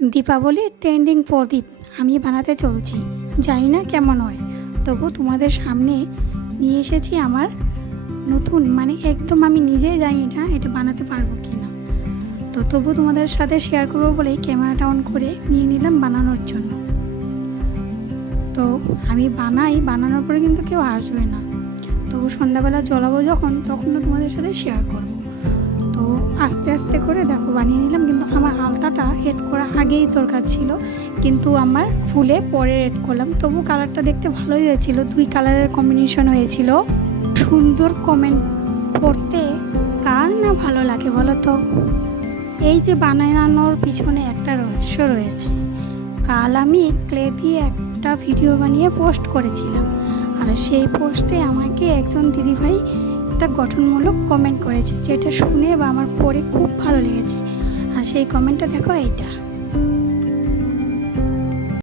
দীপাবলির ট্রেন্ডিং প্রদীপ আমি বানাতে চলছি। জানি না কেমন হয়, তবু তোমাদের সামনে নিয়ে এসেছি আমার নতুন, একদম আমি নিজেই জানি না এটা বানাতে পারবো কি না, তো তবু তোমাদের সাথে শেয়ার করবো বলেই ক্যামেরাটা অন করে নিয়ে নিলাম বানানোর জন্য। তো আমি বানানোর পরে কিন্তু কেউ আসবে না, তবু সন্ধ্যাবেলা জ্বলাবো যখন, তখনও তোমাদের সাথে শেয়ার করব। তো আস্তে আস্তে করে দেখো বানিয়ে নিলাম, কিন্তু আমার আলতাটা এড করা আগেই দরকার ছিল, কিন্তু আমার ফুলে পরে এড করলাম। তবু কালারটা দেখতে ভালোই হয়েছিল, দুই কালারের কম্বিনেশন হয়েছিল। সুন্দর কমেন্ট পড়তে কার না ভালো লাগে বলো তো। এই যে বানানোর পিছনে একটা রহস্য রয়েছে। কাল আমি ক্লে দিয়ে একটা ভিডিও বানিয়ে পোস্ট করেছিলাম, আর সেই পোস্টে আমাকে একজন দিদিভাই একটা গঠনমূলক কমেন্ট করেছে, যেটা শুনে বা আমার পড়ে খুব ভালো লেগেছে। আর সেই কমেন্টটা দেখো এইটা।